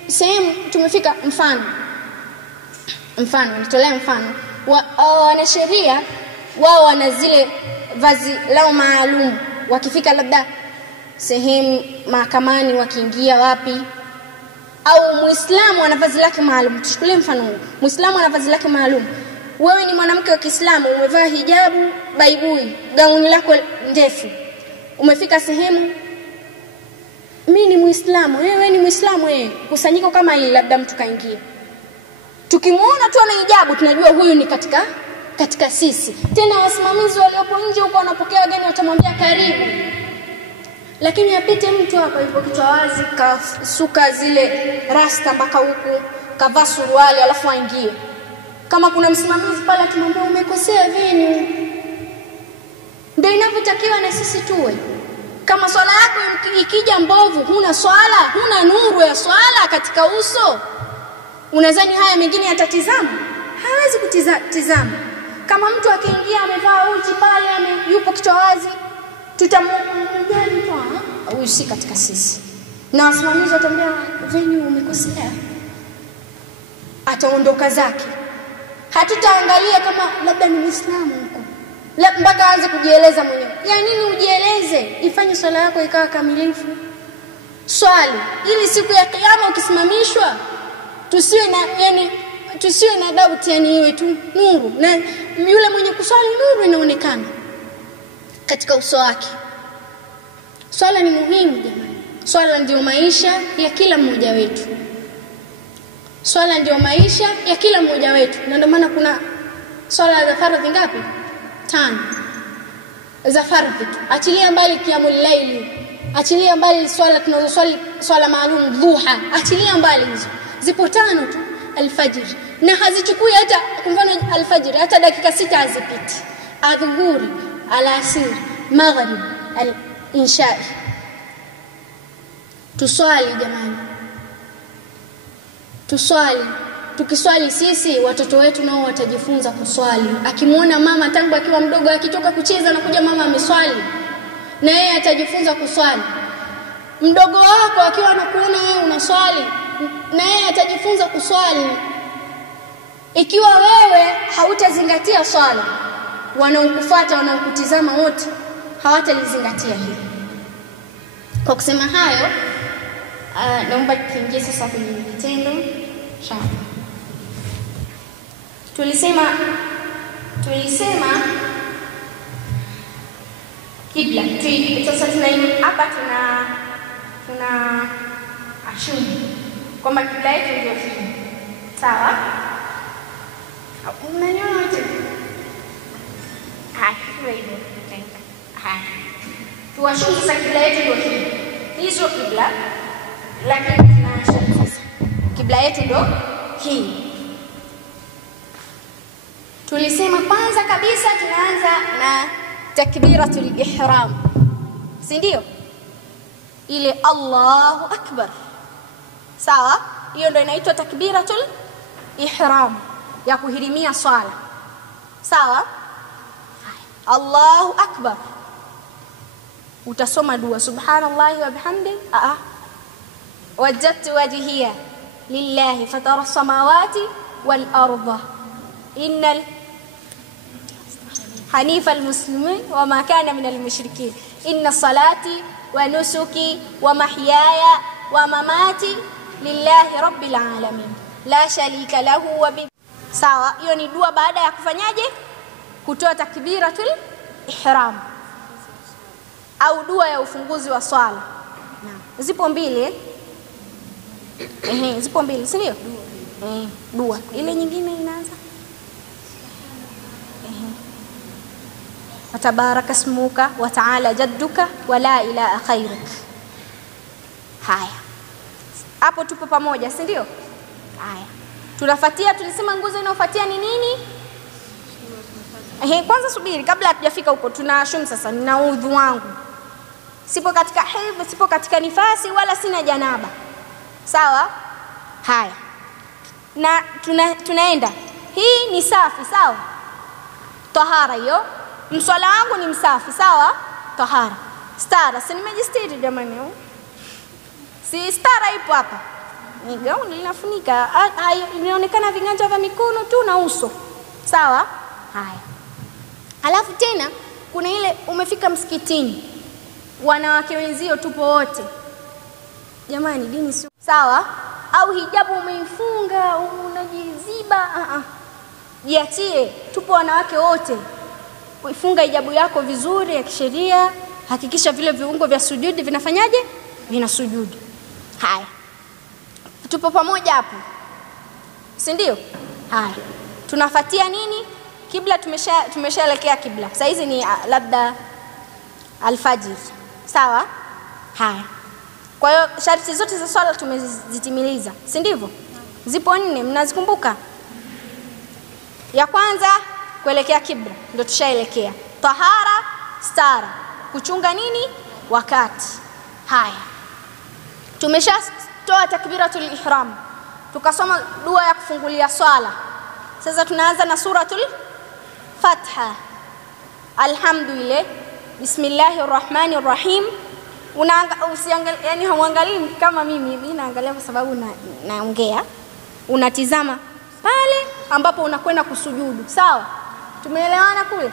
sehemu tumefika, mfano nitolea mfano, wanasheria wao wana zile vazi lao maalum, wakifika labda sehemu mahakamani, wakiingia wapi, au Muislamu ana vazi lake maalum. Tuchukulie mfano huu, Muislamu ana vazi lake maalum. Wewe ni mwanamke wa Kiislamu, umevaa hijabu, baibui, gauni lako ndefu, umefika sehemu, mimi ni Muislamu, wewe ni Muislamu, kusanyiko kama hili labda mtu kaingia, tukimuona tu ana hijabu tunajua huyu ni katika sisi. Tena wasimamizi waliopo nje huko wanapokea wageni watamwambia karibu. Lakini apite mtu hapa yupo kichwa wazi, kasuka zile rasta mpaka huku, kavaa suruali alafu aingie. Kama kuna msimamizi pale atumwambia umekosea venue. Ndio inavyotakiwa na sisi tuwe. Kama swala yako ikija mbovu, huna swala, huna nuru ya swala katika uso, unadhani haya mengine yatatizama? Hawezi kutizama. Kama mtu akiingia amevaa uchi pale, yupo kichwa wazi, tutamwambia huyu si katika sisi. Na wasimamizi watamwambia venue umekosea, ataondoka zake. Hatutaangalia kama labda ni Muislamu huko, mpaka aanze kujieleza mwenyewe. Ya nini ujieleze? Ifanye swala yako ikawa kamilifu. Swali ili siku ya kiyama ukisimamishwa tusiwe na doubt, yani iwe tu nuru, na yule mwenye kuswali nuru inaonekana. katika uso wake. Swala ni muhimu jamani. Swala ndio maisha ya kila mmoja wetu. Swala ndio maisha ya kila mmoja wetu. Na ndio maana kuna swala za faradhi ngapi? 5 za faradhi. Achilia mbali qiyamul layli, achilia mbali swala tunazoswali swala maalum dhuha, achilia mbali hizo. Zipo 5 tu alfajr, na hazichukui hata kwa mfano alfajr hata dakika 6 hazipiti. Adhuhuri, alasiri, maghrib, al-isha. Tuswali jamani. Tuswali. Tukiswali sisi, watoto wetu nao watajifunza kuswali. Akimuona mama tangu akiwa mdogo akitoka kucheza na kuja mama ameswali, na yeye atajifunza kuswali. Mdogo wako akiwa anakuona wewe unaswali, na yeye atajifunza kuswali. Ikiwa wewe hautazingatia swala, wanaokufuata wanaokutizama wote hawatalizingatia hili. Kwa kusema hayo, naomba tuingie sasa kwenye vitendo. Shamba. Tulisema kibla. Sasa hapa tuna ashumu kwamba kibla yetu ndio hii. Sawa? Unaniona wote? Hivyo. Tuashumu sasa kibla yetu ndio hii. Hii sio kibla, lakini tunashumu sasa kibla yetu ndio hii. Tulisema kwanza kabisa tunaanza na takbiratul ihram. Si ndio? Ile Allahu akbar. Sawa? Hiyo ndio inaitwa takbiratul ihram, ya kuhirimia swala. Sawa? Allahu akbar. Utasoma dua subhanallahi wa bihamdihi. Wajjahtu wajhiya lillahi fatara as-samawati wal arda innal hanifa al-muslimin wa ma kana min al-mushrikin inna salati wa nusuki wa mahyaya wa mamati lillahi rabbil alamin la sharika lahu wa bi. Sawa, hiyo ni dua baada ya kufanyaje? Kutoa takbiratul ihram au dua ya ufunguzi wa swala. Zipo mbili. Zipo mbili, si ndio? Dua. Ile nyingine inaanza Tabaraka ismuka wa ta'ala jadduka wa la ilaha khairuk. Haya. Hapo tupo pamoja, si ndio? Haya. Tunafuatia, tulisema nguzo inayofuatia ni nini? Kwanza subiri kabla hatujafika huko. Tunashum sasa, nina udhu wangu. Sipo katika hedhi, sipo katika nifasi, wala sina janaba. Sawa? Haya. Na tunaenda. Hii ni safi, sawa? Tahara hiyo. Mswala wangu ni msafi, sawa? Tahara. Stara, si nimejistiri jamani. Si stara ipo hapa. Ni gauni linafunika. Inaonekana viganja vya mikono tu na uso. Sawa? Haya. Alafu tena kuna ile umefika msikitini. Wanawake wenzio tupo wote. Jamani, dini sio sawa? Au hijabu umeifunga, unajiziba, jiachie. Tupo wanawake wote. Uifunga hijabu yako vizuri ya kisheria, hakikisha vile viungo vya sujudi vinafanyaje? Vinasujudi. Haya. Tupo pamoja hapo. Si ndio? Haya. Tunafuatia nini? Kibla tumeshaelekea kibla. Sasa hizi ni labda alfajiri. Sawa? Haya. Kwa hiyo sharti zote za swala tumezitimiliza, si ndivyo? Zipo 4, mnazikumbuka? Ya kwanza kuelekea kibla, ndio tushaelekea. Tahara, stara, kuchunga nini? Wakati. Haya. Tumeshatoa takbiratul ihram. Tukasoma dua ya kufungulia swala. Sasa tunaanza na suratul Fatiha. Alhamdulillah. Bismillahir Rahmanir Rahim. Usiangalie, yani hauangalii kama mimi naangalia kwa sababu naongea. Unatizama pale ambapo unakwenda kusujudu. Sawa? Tumeelewana kule?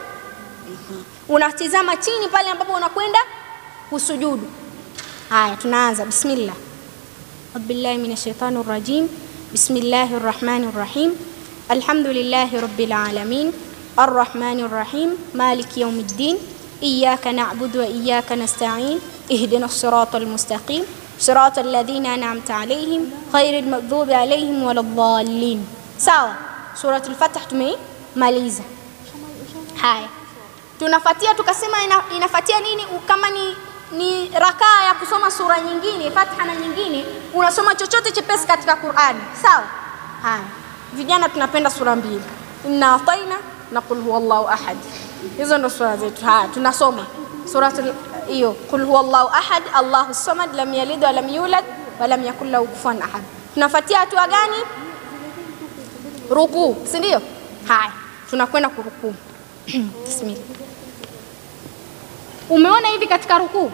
Unatizama chini pale ambapo unakwenda kusujudu. Haya, tunaanza. Bismillah. Billahi minash shaitanir rajim. Bismillahir Rahmanir Rahim. Alhamdulillahi rabbil alamin. Arrahmanir Rahim. Maliki yawmiddin. إياك نعبد وإياك نستعين اهدنا الصراط المستقيم صراط الذين أنعمت عليهم غير المغضوب عليهم ولا الضالين. Sawa, suratul Fatih tumemaliza. Haya, tunafuatia tukasema inafuatia nini? Kama ni rakaa ya kusoma sura nyingine, Fatiha na nyingine, unasoma chochote chepesi katika Qur'ani. Sawa? Haya, vijana tunapenda sura mbili, inna ataina na qul huwallahu ahad. Hizo ndo sura zetu. Haya, tunasoma suratul hiyo, qul huwallahu ahad, Allahus samad, lam yalid wa lam yulad wa lam yakul lahu kufuwan ahad. Tunafuatia hatua gani? Rukuu, si ndio? Haya, tunakwenda kurukuu. Bismillah. Umeona hivi katika rukuu?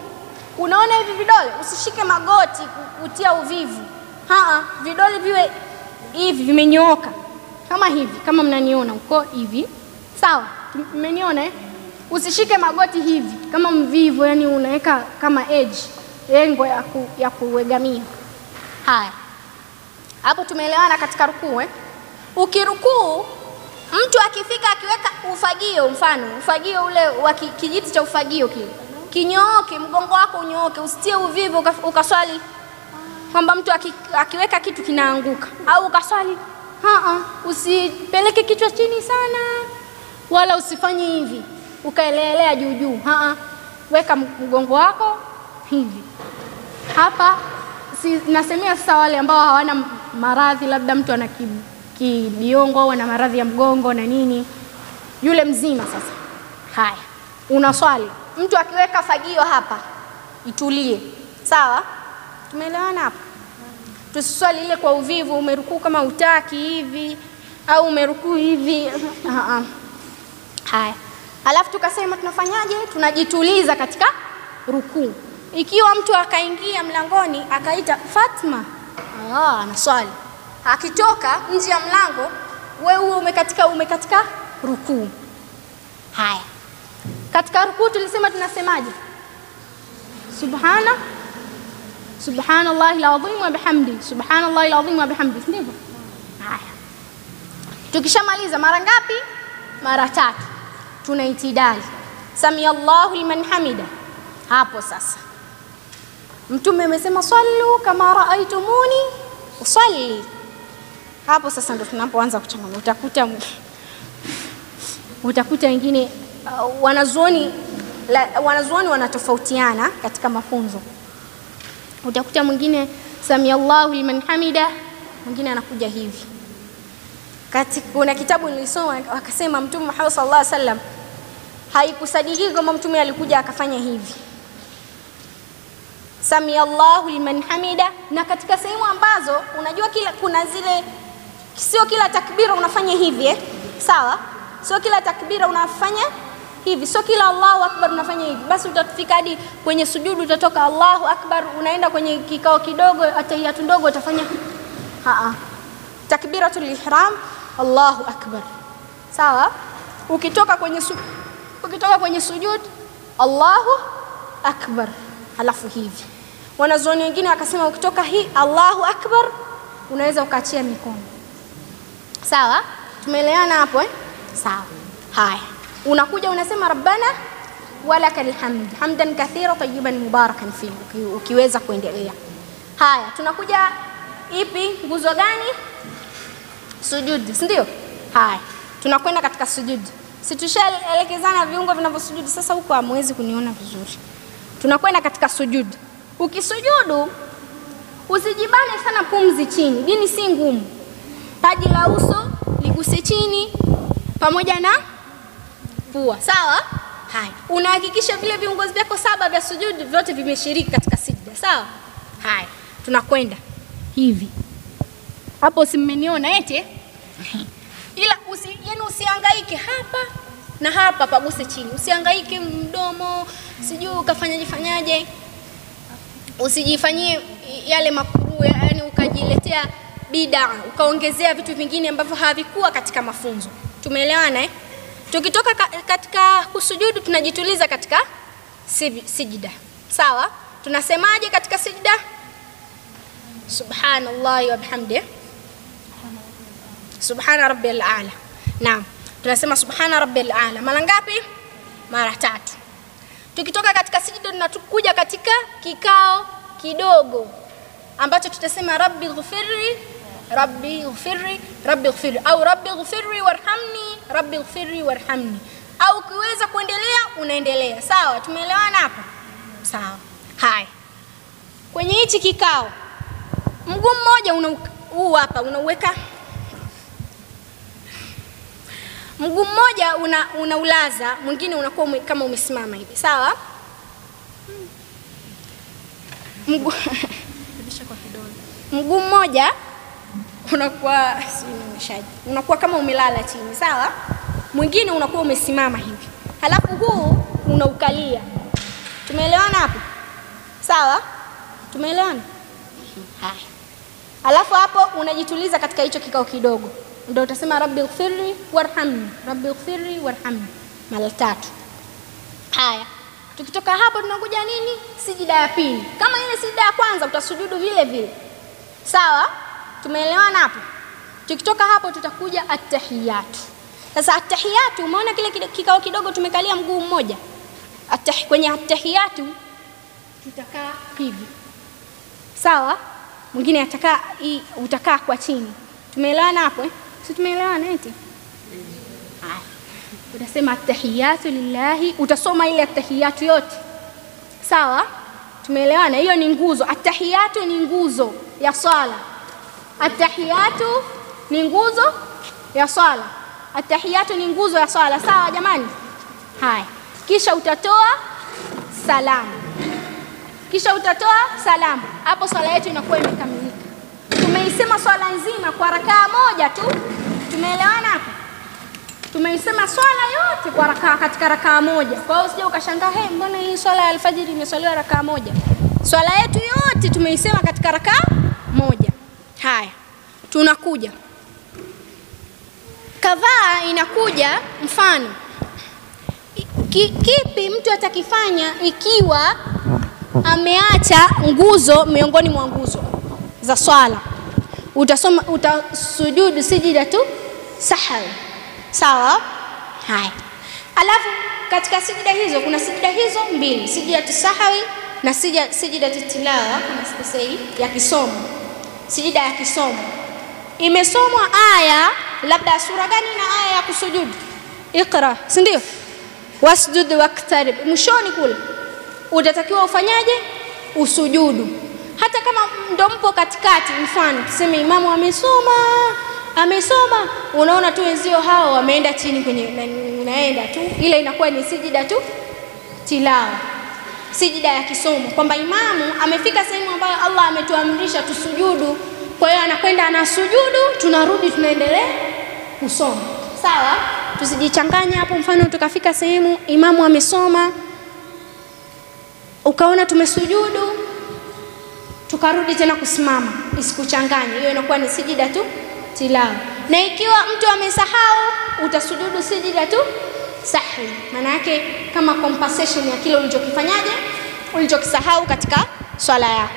Unaona hivi vidole? Usishike magoti kutia uvivu. Vidole viwe hivi vimenyooka. Kama hivi, kama mnaniona uko hivi. Sawa? Mmeniona eh? Usishike magoti hivi kama mvivu, yani unaweka kama edge, lengo ya kuegamia. Haya. Hapo tumeelewana katika rukuu eh? Ukirukuu, mtu akifika akiweka ufagio, mfano ufagio ule wa kijiti cha ufagio kile, kinyooke, mgongo wako unyooke, usitie uvivu ukaswali kwamba mtu akiweka kitu kinaanguka, au ukaswali usipeleke kichwa chini sana, wala usifanye hivi ukaelelea juu juu. Weka mgongo wako hivi. Hapa nasemea sasa wale ambao hawana maradhi, labda mtu ana kibiongo au ana maradhi ya mgongo na nini, yule mzima sasa. Haya, unaswali, mtu akiweka fagio hapa itulie. Sawa? Tumeelewana hapo? Tusiswali ile kwa uvivu, umerukuu kama utaki hivi au umerukuu hivi. Haya, alafu tukasema tunafanyaje? Tunajituliza katika rukuu. Ikiwa mtu akaingia mlangoni akaita Fatma, anaswali. Akitoka nje ya mlango, wewe umekatika rukuu. Haya, katika rukuu tulisema tunasemaje? Subhanallahil azim wa bihamdi, subhanallahil azim wa bihamdi, ndivyo? Haya, tukishamaliza mara ngapi? Mara 3. Tuna itidali, samiallahu liman hamida. Hapo sasa Mtume amesema sallu kama raaitumuni usalli. Hapo sasa ndo tunapoanza kuchanganya. Utakuta wengine wanazuoni wanatofautiana katika mafunzo. Utakuta mwingine samiallahu liman hamida, mwingine anakuja hivi. Kuna kitabu nilisoma akasema Mtume Muhammad sallallahu alaihi wasallam haikusadikika kama Mtume alikuja akafanya hivi, samiallahu liman hamida. Na katika sehemu ambazo unajua kuna zile, sio kila takbira unafanya hivi sawa? Sio kila takbira unafanya hivi, sio kila Allahu akbar unafanya hivi. Basi utafika hadi kwenye sujudu utatoka Allahu akbar, unaenda kwenye kikao kidogo atahiyatu ndogo utafanya takbiratul ihram Allahu akbar. Sawa? Ukitoka kwenye sujud Allahu akbar, halafu hivi. Wanazuoni wengine wakasema ukitoka hii Allahu akbar unaweza ukaachia mikono. Sawa? Tumeelewana hapo Sawa. Haya, unakuja unasema rabbana walakal hamd hamdan kathira tayyiban mubarakan fihi, ukiweza kuendelea. Haya, tunakuja ipi? Nguzo gani? Sujud, si ndio? Haya, tunakwenda katika sujud. Situshaelekezana viungo vinavyosujudu, sasa huko hamwezi kuniona vizuri. Tunakwenda katika sujud. Ukisujudu usijibane sana pumzi chini. Dini si ngumu. Paji la uso liguse chini pamoja na pua. Sawa? Haya, unahakikisha vile viungo vyako 7 vya sujud vyote vimeshiriki katika sijda. Sawa? Haya, tunakwenda hivi. Hapo simeniona eti? Ila usihangaike hapa na hapa paguse chini. Usihangaike mdomo, sijui ukafanyaje. Usijifanyie yale makruh, yani ukajiletea bid'a, ukaongezea vitu vingine ambavyo havikuwa katika mafunzo. Tumeelewana Tukitoka katika kusujudu tunajituliza katika sijda. Sawa? Tunasemaje katika sijda? Subhanallahi wa bihamdihi. Subhana rabbiyal a'la. Naam. Tunasema subhana rabbiyal a'la. Mara ngapi? Mara 3. Tukitoka katika sijida tunakuja katika kikao kidogo ambacho tutasema rabbi ighfirli, rabbi ighfirli, rabbi ighfirli, au rabbi ighfirli warhamni, rabbi ighfirli warhamni. Au ukiweza kuendelea unaendelea. Sawa, tumeelewana hapo? Sawa. Hai. Kwenye hichi kikao mguu mmoja huu hapa unauweka, mguu mmoja unaulaza, mwingine unakuwa kama umesimama hivi. Sawa? Mguu mmoja unakuwa kama umelala chini. Sawa? Mwingine unakuwa umesimama hivi. Halafu huu unaukalia. Tumeelewana hapo? Sawa? Tumeelewana? Hai. Halafu hapo unajituliza katika hicho kikao kidogo. Ndio utasema rabbi ighfirli warhamni, rabbi ighfirli warhamni mara 3. Haya. Tukitoka hapo tunakuja nini? Sijida ya pili. Kama ile sijida ya kwanza utasujudu vile vile. Sawa? Tumeelewana hapo? Tukitoka hapo tutakuja at-tahiyatu. Sasa at-tahiyatu, umeona kile kikao kidogo tumekalia mguu mmoja. Kwenye at-tahiyatu tutakaa hivi. Sawa? Mwingine utakaa kwa chini. Tumeelewana hapo eh? Si tumeelewana eti? Haya. Utasema at-tahiyatu lillahi, utasoma ile at-tahiyatu yote. Sawa? Tumeelewana? Hiyo ni nguzo. At-tahiyatu ni nguzo ya swala. At-tahiyatu ni nguzo ya swala. At-tahiyatu ni nguzo ya swala. Sawa jamani? Haya. Kisha utatoa salamu. Hapo swala yetu inakuwa imekamilika. Tumeisema swala nzima kwa rakaa moja tu. Tumeelewana hapo? Tumeisema swala yote kwa rakaa, katika rakaa moja. Kwa hiyo usije ukashangaa, mbona hii swala ya alfajiri imeswaliwa rakaa moja? Swala yetu yote tumeisema katika rakaa moja. Haya. Tunakuja. Kadhaa inakuja mfano. Kipi mtu atakifanya ikiwa ameacha nguzo miongoni mwa nguzo za swala? Utasujudu sijidatu sahwi. Sawa? Haya. Alafu katika sijida hizo kuna sijida hizo mbili, sijidatu sahwi na sijidatu tilawa, kama sikosei, ya kisomo. Sijida ya kisomo. Imesomwa aya, labda sura gani na aya ya kusujudu? Iqra, si ndio? Wasjud waqtarib. Mwishoni kule utatakiwa ufanyaje? Usujudu. Hata kama ndo mpo katikati, mfano tuseme imamu amesoma, unaona tu wenzio hao wameenda chini kwenye unaenda tu, ile inakuwa ni sijida tu tilawa, sijida ya kisomo, kwamba imamu amefika sehemu ambayo Allah ametuamrisha tusujudu, kwa hiyo anakwenda anasujudu, tunarudi tunaendelea kusoma. Sawa? Tusijichanganye hapo. Mfano tukafika sehemu imamu amesoma, ukaona tumesujudu, tukarudi tena kusimama, isikuchanganye. Hiyo inakuwa ni sijida tu tilawa. Na ikiwa mtu amesahau, utasujudu sijida tu sahwi. Maana yake kama compensation ya kile ulichokifanyaje, ulichokisahau katika swala yako.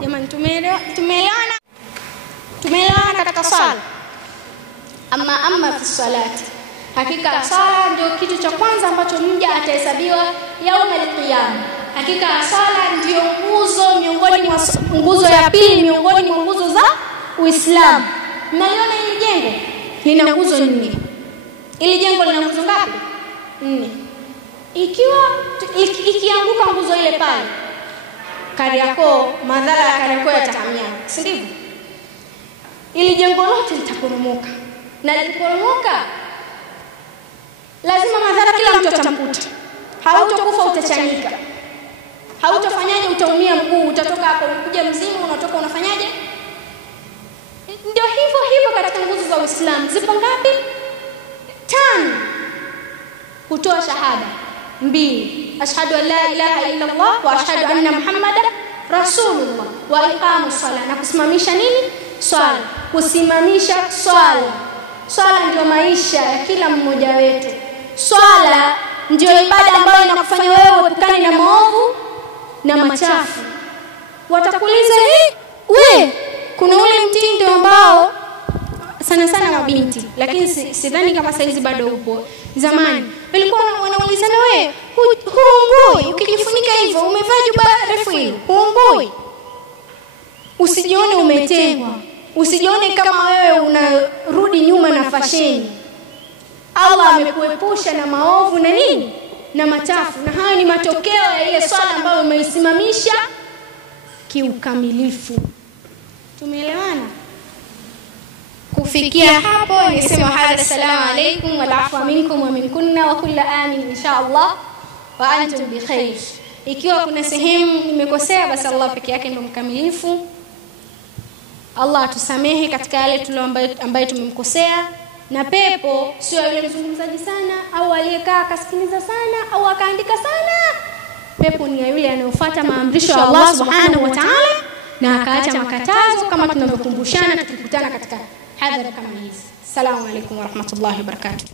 Jamani, tumeelewana katika swala. Amma fi salati, hakika swala ndio kitu cha kwanza ambacho mja atahesabiwa yaum al-qiyama. Hakika swala ndio nguzo miongoni mwa nguzo ya pili miongoni mwa nguzo za Uislamu. Mnaliona hili jengo lina nguzo 4. Hili jengo lina nguzo ngapi? 4. Ikianguka nguzo ile pale, Kariakoo, madhara ya Kariakoo yatahamia, si ndivyo? Hili jengo lote litaporomoka. Na likiporomoka lazima madhara kila mtu atamkuta. Hautakufa, utachanika. Hautafanyaje? Utaumia mguu, utatoka hapo kuja mzima, unatoka unafanyaje? Ndio hivyo katika nguzo za Uislamu. Zipo ngapi? 5. Kutoa shahada. 2. Ashhadu an la ilaha illa Allah wa ashhadu anna Muhammadan rasulullah. Wa iqamus sala, na kusimamisha nini? Swala. Kusimamisha swala. Swala ndio maisha ya kila mmoja wetu. Swala ndio ibada ambayo inakufanya wewe uepukane na maovu na machafu. Watakuuliza, kuna ule mtindo ambao sana sana mabinti, lakini sidhani kama saizi bado upo. Zamani walikuwa wanaulizana, wewe huungui ukijifunika hivyo, umevaa juba refu hilo, huungui? Usijione umetengwa, usijione kama wewe unarudi nyuma na fasheni. Allah amekuepusha na maovu na nini na machafu, na hayo ni matokeo ya ile swala ambayo umeisimamisha kiukamilifu. Tumeelewana? Kufikia hapo nisema hadha, assalamu alaykum wal afwa minkum wa minkunna wa kullu amin inshallah wa antum bi khair. Ikiwa kuna sehemu nimekosea, basi Allah peke yake ndo mkamilifu. Allah atusamehe katika yale ambayo tumemkosea, na pepo sio yule mzungumzaji sana au aliyekaa akasikiliza sana au akaandika sana. Pepo ni yule anayefuata maamrisho ya Allah subhanahu wa ta'ala na akaacha makatazo, kama tunavyokumbushana tukikutana katika hadhara kama hizi. Assalamu alaykum wa rahmatullahi wa barakatuh.